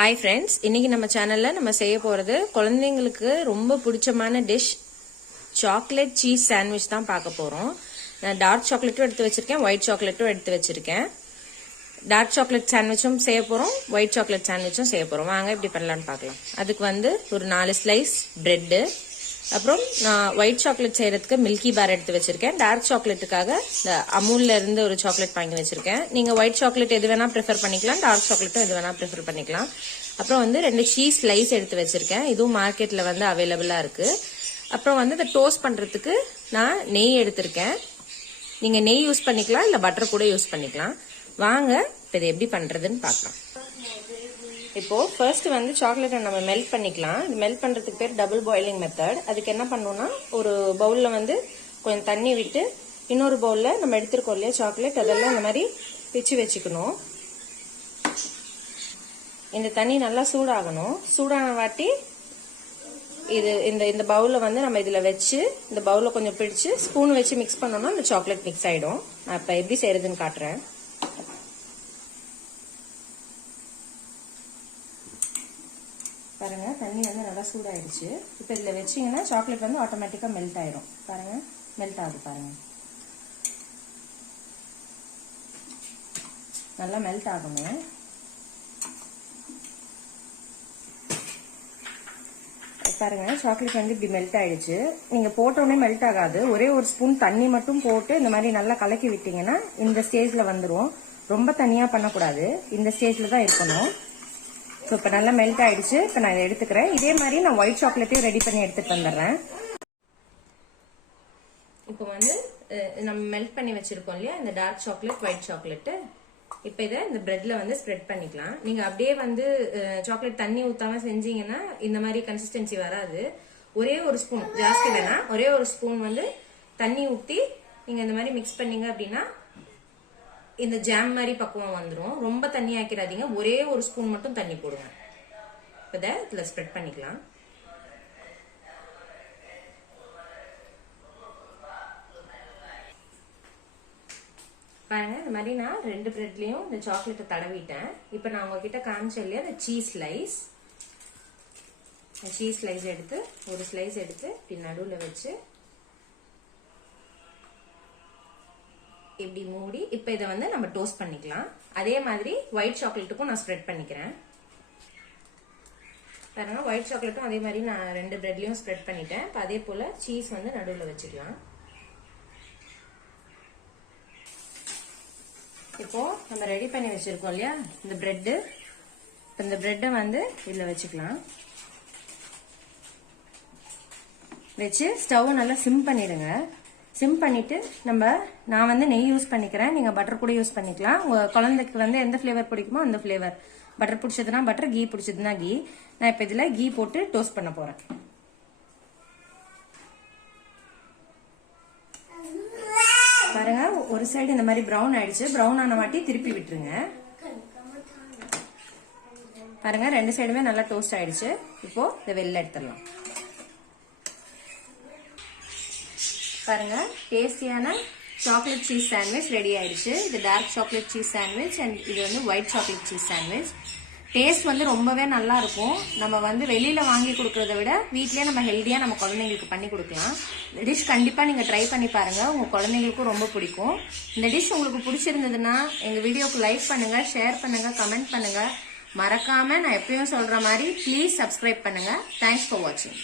Hi friends, இன்னைக்கு நம்ம சேனல்ல நம்ம செய்ய போறது குழந்தைங்களுக்கு ரொம்ப பிடிச்சமான டிஷ் சாக்லேட் சீஸ் சாண்ட்விச் தான் பார்க்க போறோம். நான் டார்க் சாக்லேட்டும் எடுத்து வச்சிருக்கேன், ஒயிட் சாக்லேட்டும் எடுத்து வச்சிருக்கேன். டார்க் சாக்லேட் சாண்ட்விச்சும் செய்ய போறோம், ஒயிட் சாக்லேட் சாண்ட்விச்சும் செய்ய போறோம். வாங்க எப்படி பண்ணலாம்னு பார்க்கலாம். அதுக்கு வந்து ஒரு 4 ஸ்லைஸ் பிரெட், அப்புறம் நான் ஒயிட் சாக்லேட் செய்யறதுக்கு மில்கி பார் எடுத்து வச்சிருக்கேன். டார்க் சாக்லேட்டுக்காக இந்த அமூல்ல இருந்து ஒரு சாக்லேட் வாங்கி வச்சிருக்கேன். நீங்க ஒயிட் சாக்லேட் எது வேணா ப்ரிஃபர் பண்ணிக்கலாம், டார்க் சாக்லேட்டும் எது வேணா ப்ரிஃபர் பண்ணிக்கலாம். அப்புறம் வந்து 2 சீஸ் ஸ்லைஸ் எடுத்து வச்சிருக்கேன், இதுவும் மார்க்கெட்ல வந்து அவைலபிளா இருக்கு. அப்புறம் வந்து இதை டோஸ்ட் பண்றதுக்கு நான் நெய் எடுத்திருக்கேன். நீங்க நெய் யூஸ் பண்ணிக்கலாம், இல்ல பட்டர் கூட யூஸ் பண்ணிக்கலாம். வாங்க இப்போ இதை எப்படி பண்றதுன்னு பார்க்கலாம். இப்போ ஃபர்ஸ்ட் வந்து சாக்லேட்டை நம்ம மெல்ட் பண்ணிக்கலாம். இது மெல்ட் பண்றதுக்கு பேர் டபுள் பாயிலிங் மெத்தட். அதுக்கு என்ன பண்ணணும்னா, ஒரு பவுல்ல வந்து கொஞ்சம் தண்ணி விட்டு இன்னொரு பவுல்ல நம்ம எடுத்துருக்கோம் இல்லையா சாக்லேட், அதெல்லாம் இந்த மாதிரி பிச்சு வச்சுக்கணும். இந்த தண்ணி நல்லா சூடாகணும். சூடான வாட்டி இது இந்த பவுல்ல வந்து நம்ம இதுல வச்சு இந்த பவுல்ல கொஞ்சம் பிடிச்சு ஸ்பூன் வச்சு மிக்ஸ் பண்ணோம்னா இந்த சாக்லேட் மிக்ஸ் ஆயிடும். நான் இப்ப எப்படி செய்யறதுன்னு காட்டுறேன். பாருங்க, தண்ணி வந்து நல்லா சூடாயிடுச்சு. இப்போ இதில் வச்சிங்கன்னா சாக்லேட் வந்து ஆட்டோமேட்டிக்காக மெல்ட் ஆயிடும். பாருங்க, மெல்ட் ஆகுது பாருங்க. நல்லா மெல்ட் ஆகணும். பாருங்க, சாக்லேட் வந்து இப்படி மெல்ட் ஆயிடுச்சு. நீங்க போட்டோடனே மெல்ட் ஆகாது. ஒரே ஒரு ஸ்பூன் தண்ணி மட்டும் போட்டு இந்த மாதிரி நல்லா கலக்கி விட்டீங்கன்னா இந்த ஸ்டேஜ்ல வந்துடும். ரொம்ப தனியா பண்ணக்கூடாது, இந்த ஸ்டேஜ்ல தான் இருக்கணும். ஸோ இப்போ நல்லா மெல்ட் ஆயிடுச்சு. இப்போ நான் இதை எடுத்துக்கிறேன். இதே மாதிரி நான் ஒயிட் சாக்லேட்டையும் ரெடி பண்ணி எடுத்துட்டு வந்துடுறேன். இப்போ வந்து நம்ம மெல்ட் பண்ணி வச்சிருக்கோம் இல்லையா இந்த டார்க் சாக்லேட், ஒயிட் சாக்லேட், இப்போ இதை இந்த பிரெட்ல வந்து ஸ்ப்ரெட் பண்ணிக்கலாம். நீங்க அப்படியே வந்து சாக்லேட் தண்ணி ஊத்தாம செஞ்சீங்கன்னா இந்த மாதிரி கன்சிஸ்டன்சி வராது. ஒரே ஒரு ஸ்பூன், ஜாஸ்தி வேணாம், ஒரே ஒரு ஸ்பூன் வந்து தண்ணி ஊற்றி நீங்க இந்த மாதிரி மிக்ஸ் பண்ணீங்க அப்படின்னா இந்த ஜாம் மாதிரி பக்குவம் வந்துடும். ரொம்ப தண்ணி ஆக்கிடாதீங்க, ஒரே ஒரு ஸ்பூன் மட்டும் தண்ணி போடுங்க. இதை இதுல ஸ்ப்ரெட் பண்ணிக்கலாம். பாருங்க, இந்த மாதிரி நான் 2 பிரெட்லயும் இந்த சாக்லேட்டை தடவிட்டேன். இப்ப நான் உங்ககிட்ட காமிச்சேன் இல்லையா இந்த சீஸ் ஸ்லைஸ் எடுத்து ஒரு ஸ்லைஸ் எடுத்து இப்படி நடுவுல வச்சு இப்படி மூடி இப்ப இதை வந்து நம்ம டோஸ்ட் பண்ணிக்கலாம். அதே மாதிரி ஒயிட் சாக்லேட்டுக்கும் நான் ஸ்ப்ரெட் பண்ணிக்கிறேன். பாருங்க, ஒயிட் சாக்லேட்டும் அதே மாதிரி நான் 2 பிரெட்லயும் ஸ்ப்ரெட் பண்ணிட்டேன். இப்ப அதே போல சீஸ் வந்து நடுவுல வச்சுக்கலாம். இப்போ நம்ம ரெடி பண்ணி வச்சிருக்கோம் இல்லையா இந்த பிரெட், இந்த பிரெட்டை வந்து இதுல வச்சுக்கலாம். வச்சு ஸ்டவ் நல்லா சிம் பண்ணிடுங்க. சிம் பண்ணிட்டு நான் வந்து நெய் யூஸ் பண்ணிக்கிறேன், நீங்க பட்டர் கூட யூஸ் பண்ணிக்கலாம். உங்க குழந்தைக்கு வந்து எந்த ஃபிளேவர் பிடிக்குமோ அந்த ஃபிளேவர். பட்டர் பிடிச்சதுன்னா பட்டர், கீ பிடிச்சதுன்னா கீ. நான் இப்ப இதுல கீ போட்டு டோஸ்ட் பண்ண போறேன். பாருங்க, ஒரு சைடு இந்த மாதிரி ப்ரௌன் ஆயிடுச்சு. ப்ரௌன் ஆன வாட்டி திருப்பி விட்டுருங்க. பாருங்க, 2 சைடுமே நல்லா டோஸ்ட் ஆயிடுச்சு. இப்போ இதை வெளில எடுத்துடலாம். பாருங்க, டேஸ்டியான சாக்லேட் சீஸ் சாண்ட்விச் ரெடி ஆயிடுச்சு. இது dark chocolate cheese sandwich and இது வந்து white chocolate cheese sandwich. Taste வந்து ரொம்பவே நல்லா இருக்கும். நம்ம வந்து வெளியில வாங்கி கொடுக்கறத விட வீட்லயே நம்ம ஹெல்தியா நம்ம குழந்தைங்களுக்கு பண்ணி கொடுக்கலாம். இந்த டிஷ் கண்டிப்பா நீங்க ட்ரை பண்ணி பாருங்க, உங்க குழந்தைங்களுக்கும் ரொம்ப பிடிக்கும். இந்த டிஷ் உங்களுக்கு பிடிச்சிருந்ததுன்னா எங்க வீடியோக்கு லைக் பண்ணுங்க, ஷேர் பண்ணுங்க, கமெண்ட் பண்ணுங்க. மறக்காம நான் எப்பயும் சொல்ற மாதிரி ப்ளீஸ் சப்ஸ்கிரைப் பண்ணுங்க. தேங்க்ஸ் ஃபார் வாட்சிங்.